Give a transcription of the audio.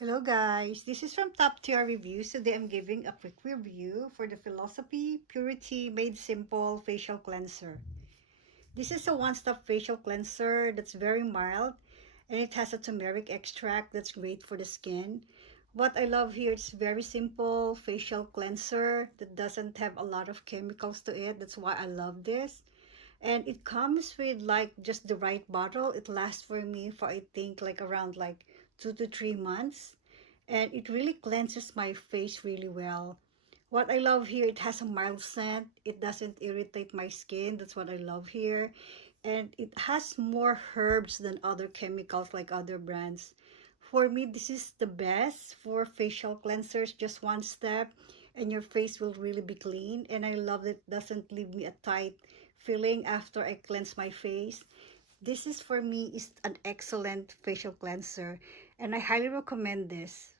Hello guys, this is from Top Tier Reviews. Today I'm giving a quick review for the Philosophy Purity Made Simple Facial Cleanser. This is a one-stop facial cleanser that's very mild and it has a turmeric extract that's great for the skin. What I love here is very simple facial cleanser that doesn't have a lot of chemicals to it. That's why I love this. And it comes with like just the right bottle. It lasts for me for I think like around like 2 to 3 months, and it really cleanses my face really well. What I love here, it has a mild scent. It doesn't irritate my skin. That's what I love here. And it has more herbs than other chemicals like other brands. For me, this is the best for facial cleansers. Just one step and your face will really be clean. And I love that it doesn't leave me a tight feeling after I cleanse my face. This is for me is an excellent facial cleanser and I highly recommend this